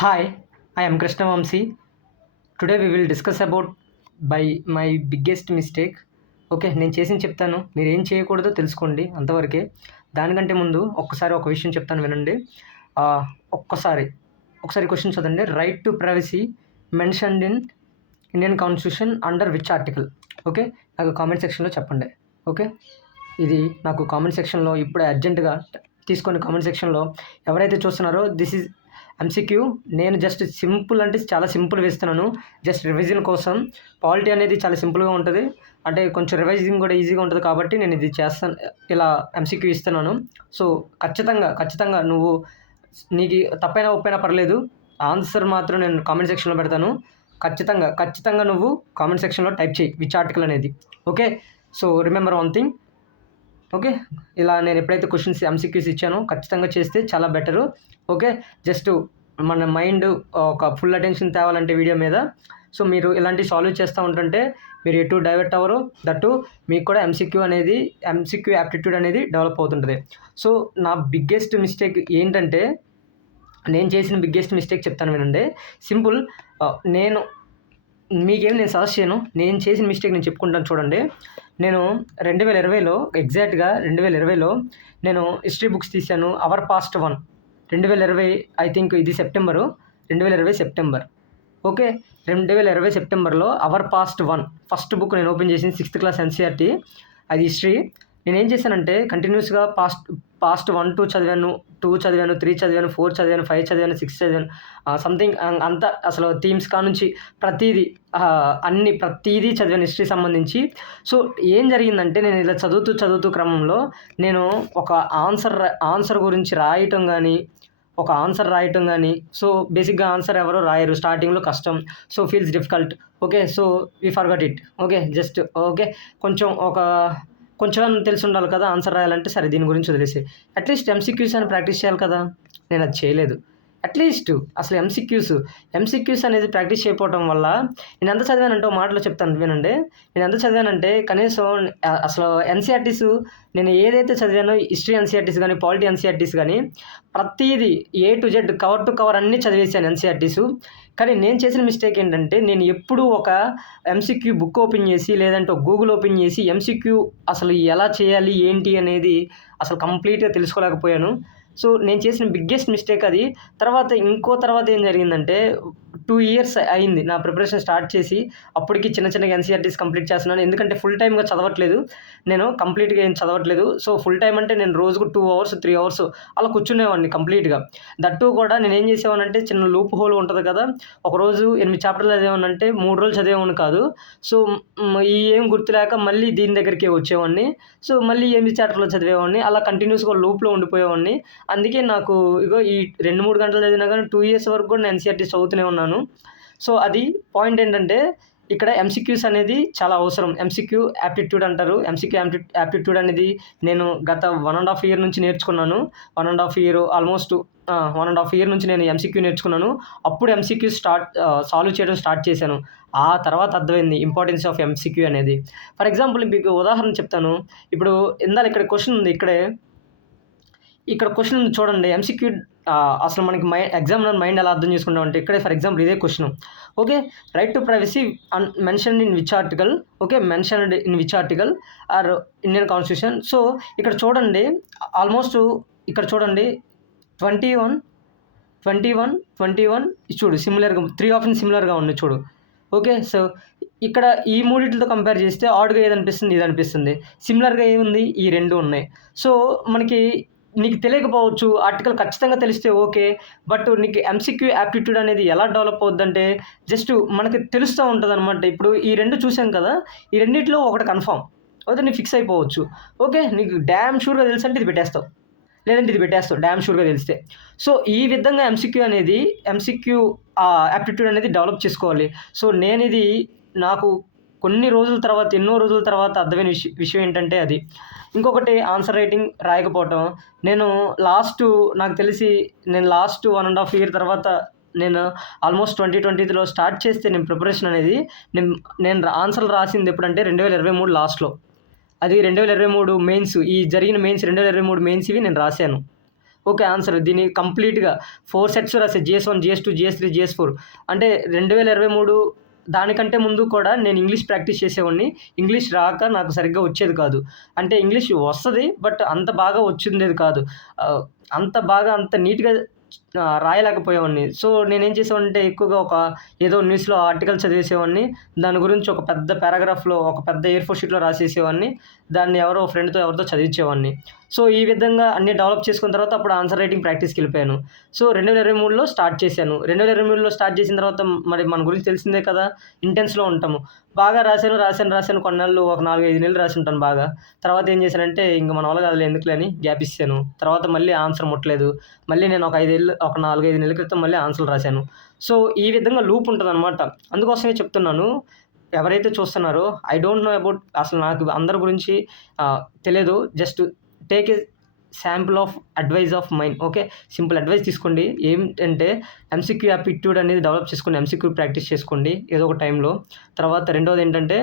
Hi, I am Krishna Vamsi. Today we will discuss about by my biggest mistake. Okay, నేను చేసింది చెప్తాను. మీరు ఏం చేయకూడదో తెలుసుకోండి అంతవరకే. దానికంటే ముందు ఒక్కసారి ఒక విషయం చెప్తాను వినండి. ఆహ్, ఒకసారి క్వెషన్ చదవండి. Right to privacy mentioned in Indian constitution under which article? Okay, నాకు కామెంట్ సెక్షన్‌లో చెప్పండి. ఓకే, ఇది నాకు కామెంట్ సెక్షన్‌లో ఇప్పుడే అర్జెంట్‌గా తీసుకొని కామెంట్ సెక్షన్‌లో ఎవరైతే చూస్తున్నారో దిస్ ఈజ్ ఎంసీక్యూ. నేను జస్ట్ సింపుల్ అంటే చాలా సింపుల్ వేస్తున్నాను. జస్ట్ రివిజన్ కోసం. పాలిటీ అనేది చాలా సింపుల్గా ఉంటుంది. అంటే కొంచెం రివైజింగ్ కూడా ఈజీగా ఉంటుంది కాబట్టి నేను ఇది చేస్తాను, ఇలా ఎంసీక్యూ ఇస్తున్నాను. సో ఖచ్చితంగా నువ్వు నీకు తప్పైనా ఒప్పైనా పర్లేదు, ఆన్సర్ మాత్రం నేను కామెంట్ సెక్షన్లో పెడతాను. ఖచ్చితంగా నువ్వు కామెంట్ సెక్షన్లో టైప్ చేయి విచ్ ఆర్టికల్ అనేది. Okay, so remember one thing. Okay, ఇలా నేను ఎప్పుడైతే క్వశ్చన్స్ ఎంసీక్యూస్ ఇచ్చానో ఖచ్చితంగా చేస్తే చాలా బెటరు. ఓకే, జస్ట్ మన మైండ్ ఒక ఫుల్ అటెన్షన్ తేవాలంటే వీడియో మీద. సో మీరు ఇలాంటివి సాల్వ్ చేస్తూ ఉంటుంటే మీరు ఎటు డైవర్ట్ అవ్వరు. దట్టు మీకు కూడా ఎంసీక్యూ యాప్టిట్యూడ్ అనేది డెవలప్ అవుతుంటుంది. సో నా బిగ్గెస్ట్ మిస్టేక్ ఏంటంటే, నేను చేసిన బిగ్గెస్ట్ మిస్టేక్ చెప్తాను వినండి. సింపుల్. నేను సజెస్ట్ చేయను. నేను చేసిన మిస్టేక్ నేను చెప్పుకుంటాను చూడండి. నేను 2020లో ఎగ్జాక్ట్గా 2020లో నేను హిస్టరీ బుక్స్ తీశాను. అవర్ పాస్ట్ 1 2020 ఐ థింక్ ఇది సెప్టెంబర్. ఓకే, 2020 సెప్టెంబర్లో అవర్ పాస్ట్ 1 ఫస్ట్ బుక్ నేను ఓపెన్ చేసింది 6th క్లాస్ ఎన్సీఆర్టీ. అది హిస్టరీ. నేనేం చేశానంటే కంటిన్యూస్గా పాస్ట్ 1, 2 చదివాను, 2 చదివాను, 3 చదివాను, 4 చదివాను, 5 చదివాను, 6 చదివాను. సంథింగ్ అంతా అసలు థీమ్స్ కానుంచి ప్రతీదీ చదివాను హిస్టరీ సంబంధించి. సో ఏం జరిగిందంటే, నేను ఇలా చదువుతూ క్రమంలో నేను ఒక ఆన్సర్ గురించి రాయటం కానీ, సో బేసిక్గా ఆన్సర్ ఎవరో రాయరు, స్టార్టింగ్లో కష్టం. So feels difficult. Okay, so we forgot it. Okay, just okay, కొంచెం తెలిసి ఉండాలి కదా ఆన్సర్ రాయాలంటే. సరే, దీని గురించి వదిలేసి అట్లీస్ట్ ఎంసీక్యూస్ అని ప్రాక్టీస్ చేయాలి కదా. నేను అది చేయలేదు. అట్లీస్ట్ అసలు ఎంసీక్యూస్ అనేది ప్రాక్టీస్ చేయకపోవడం వల్ల నేను ఎంత చదివానంటే, మాటలో చెప్తాను వినండి. నేను ఎంత చదివానంటే కనీసం అసలు ఎన్సీఆర్టీస్ నేను ఏదైతే చదివానో, హిస్టరీ ఎన్సీఆర్టీస్ కానీ, పాలిటీ ఎన్సీఆర్టీస్ కానీ, ప్రతీది A to Z cover to cover అన్నీ చదివేశాను ఎన్సీఆర్టీస్. కానీ నేను చేసిన మిస్టేక్ ఏంటంటే, నేను ఎప్పుడూ ఒక ఎంసీక్యూ బుక్ ఓపెన్ చేసి, లేదంటే ఒక గూగుల్ ఓపెన్ చేసి ఎంసీక్యూ అసలు ఎలా చేయాలి ఏంటి అనేది అసలు కంప్లీట్గా తెలుసుకోలేకపోయాను. సో నేను చేసిన బిగ్గెస్ట్ మిస్టేక్ అది. తర్వాత ఏం జరిగిందంటే, 2 years అయింది నా ప్రిపరేషన్ స్టార్ట్ చేసి. అప్పటికి చిన్నగా ఎన్సీఆర్టీస్ కంప్లీట్ చేస్తున్నాను. ఎందుకంటే ఫుల్ టైమ్గా చదవట్లేదు, నేను కంప్లీట్గా ఏం చదవట్లేదు. సో ఫుల్ టైమ్ అంటే నేను రోజుకు 2 hours 3 hours అలా కూర్చునేవాడిని కంప్లీట్గా. దట్టు కూడా నేను ఏం చేసేవానంటే, చిన్న లూప్ హోల్ ఉంటుంది కదా, ఒకరోజు 8 చాప్టర్లు చదివానంటే 3 రోజులు చదివేవాడిని కాదు. సో ఏం గుర్తులేక మళ్ళీ దీని దగ్గరికే వచ్చేవాడిని. సో మళ్ళీ 8 చాప్టర్లు చదివేవాడిని. అలా కంటిన్యూస్గా లూప్లో ఉండిపోయేవాడిని. అందుకే నాకు ఇగో ఈ 2-3 గంటలు చదివినా కానీ 2 years వరకు కూడా నేను ఎన్సీఆర్టీ చదువుతూనే ఉన్నాను. సో అది పాయింట్ ఏంటంటే, ఇక్కడ ఎంసీక్యూస్ అనేది చాలా అవసరం. ఎంసీక్యూ యాప్టిట్యూడ్ అంటారు. ఎంసీక్యూ యాప్టిట్యూడ్ అనేది నేను గత 1.5 year నుంచి నేర్చుకున్నాను. 1.5 year ఆల్మోస్ట్ 1.5 year నుంచి నేను ఎంసీక్యూ నేర్చుకున్నాను. అప్పుడు ఎంసీక్యూ సాల్వ్ చేయడం స్టార్ట్ చేశాను. ఆ తర్వాత అర్థమైంది ఇంపార్టెన్స్ ఆఫ్ ఎంసీక్యూ అనేది. ఫర్ ఎగ్జాంపుల్ మీకు ఉదాహరణ చెప్తాను. ఇప్పుడు ఇందాక ఇక్కడ క్వశ్చన్ ఉంది, ఇక్కడ క్వశ్చన్ ఉంది చూడండి. ఎంసీక్యూ అసలు మనకి ఎగ్జామినర్ మైండ్ ఎలా అర్థం చేసుకుంటామంటే, ఇక్కడే ఫర్ ఎగ్జాంపుల్ ఇదే question. Okay, right to privacy mentioned in which article? Okay, mentioned in which article are Indian constitution? So ఇక్కడ చూడండి, ఆల్మోస్ట్ ఇక్కడ చూడండి 21 చూడు, సిమిలర్గా 3 ఆప్షన్ సిమిలర్గా ఉన్నాయి చూడు. ఓకే, సో ఇక్కడ ఈ మూడిటితో కంపేర్ చేస్తే ఆడ్గా ఇది అనిపిస్తుంది. సిమిలర్గా ఏముంది? ఈ 2 ఉన్నాయి. సో నీకు తెలియకపోవచ్చు, ఆర్టికల్ ఖచ్చితంగా తెలిస్తే ఓకే. బట్ నీకు ఎంసీక్యూ యాప్టిట్యూడ్ అనేది ఎలా డెవలప్ అవుద్దంటే, జస్ట్ మనకి తెలుస్తూ ఉంటుందన్నమాట. ఇప్పుడు ఈ 2 చూసాం కదా, ఈ రెండిట్లో ఒకటి కన్ఫామ్ అయితే నీకు ఫిక్స్ అయిపోవచ్చు. ఓకే, నీకు డ్యామ్ షూర్గా తెలుసు అంటే ఇది పెట్టేస్తావు, లేదంటే ఇది పెట్టేస్తావు డ్యామ్ షూర్గా తెలిస్తే. సో ఈ విధంగా ఎంసీక్యూ యాప్టిట్యూడ్ అనేది డెవలప్ చేసుకోవాలి. సో నేను ఇది నాకు ఎన్నో రోజుల తర్వాత అర్థమైన విషయం ఏంటంటే అది. ఇంకొకటి ఆన్సర్ రైటింగ్ రాయకపోవటం. నాకు తెలిసి నేను లాస్ట్ 1.5 year తర్వాత నేను ఆల్మోస్ట్ 2020లో స్టార్ట్ చేస్తే నేను ప్రిపరేషన్ అనేది నేను ఆన్సర్లు రాసింది ఎప్పుడంటే 2023 లాస్ట్లో. అది 2023 మెయిన్స్, ఈ జరిగిన మెయిన్స్ 2023 మెయిన్స్ ఇవి నేను రాశాను. ఓకే. ఆన్సర్ దీన్ని కంప్లీట్‌గా 4 సెట్స్ రాసా. జీఎస్1, జీఎస్2, జీఎస్3, జీఎస్4. అంటే 2023 దానికంటే ముందు కూడా నేను ఇంగ్లీష్ ప్రాక్టీస్ చేసేవాడిని. ఇంగ్లీష్ రాక నాకు సరిగ్గా వచ్చేది కాదు. అంటే ఇంగ్లీష్ వస్తది. బట్ అంత బాగా వచ్చుండేది కాదు. అంత బాగా అంత నీట్‌గా రాయలేకపోయేవాడిని. సో, నేనేం చేసేవాడినంటే ఎక్కువగా ఏదో న్యూస్‌లో ఆర్టికల్ చదివేసేవాడిని. దాని గురించి ఒక పెద్ద పారాగ్రాఫ్‌లో ఒక పెద్ద A4 షీట్‌లో రాసేసేవాడిని. దాన్ని ఎవరితో చదివించేవాడిని. సో, ఈ విధంగా అన్నీ డెవలప్ చేసుకున్న తర్వాత అప్పుడు ఆన్సర్ రైటింగ్ ప్రాక్టీస్‌కెళ్ళిపోయాను. సో, 2023లో స్టార్ట్ చేశాను. 2023లో స్టార్ట్ చేసిన తర్వాత మరి మన గురించి తెలిసిందే కదా! ఇంటెన్స్‌లో ఉంటాము. బాగా రాసాను కొన్నాళ్ళు ఒక 4, 5 నెలలు రాసుంటాను బాగా. తర్వాత ఏం చేశానంటే ఇంక మన వల్ల కాదులే ఎందుకులే అని గ్యాప్ ఇచ్చేసాను. తర్వాత మళ్ళీ ఆన్సర్ ముట్టలేదు. మళ్ళీ నేను ఒక 4, 5 నెలల క్రితం మళ్ళీ ఆన్సర్‌లు రాశాను. సో, ఈ విధంగా లూప్ ఉంటదనమాట. అందుకోసమే చెప్తున్నాను. ఎవరైతే చూస్తున్నారో ఐ డోంట్ నో అబౌట్ అసలు నాకు అందరి గురించి తెలియదు. Just take a sample of advice of mine. Okay. Simple advice తీసుకోండి. ఏంటంటే ఎంసీక్యూ యాప్టిట్యూడ్ అనేది డెవలప్ చేసుకోండి. ఎంసీక్యూ ప్రాక్టీస్ చేసుకోండి ఏదో ఒక టైంలో. తర్వాత రెండోదేంటంటే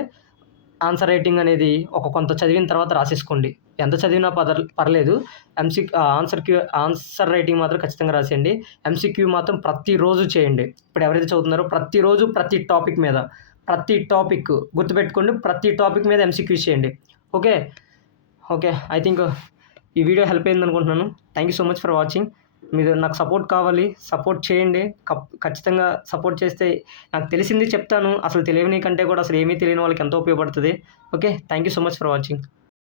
ఆన్సర్ రైటింగ్ అనేది కొంత చదివిన తర్వాత రాసేసుకోండి. ఎంత చదివినా పర్లేదు. ఆన్సర్ రైటింగ్ మాత్రం ఖచ్చితంగా రాసేయండి. ఎంసీక్యూ మాత్రం ప్రతిరోజు చేయండి. ఇప్పుడు ఎవరైతే చదువుతున్నారో ప్రతిరోజు ప్రతి టాపిక్ మీద, ప్రతి టాపిక్ గుర్తుపెట్టుకోండి. ప్రతి టాపిక్ మీద ఎంసీక్యూస్ చేయండి. ఓకే. ఓకే. ఐ థింక్ ఈ వీడియో హెల్ప్ అయిందనుకుంటున్నాను. Thank you so much for watching. మీరు నాకు సపోర్ట్ కావాలి. సపోర్ట్ చేయండి. ఖచ్చితంగా సపోర్ట్ చేస్తే నాకు తెలిసింది చెప్తాను. అసలు తెలియని కంటే కూడా అసలు ఏమీ తెలియని వాళ్ళకి ఎంతో ఉపయోగపడుతది. Okay. Thank you so much for watching.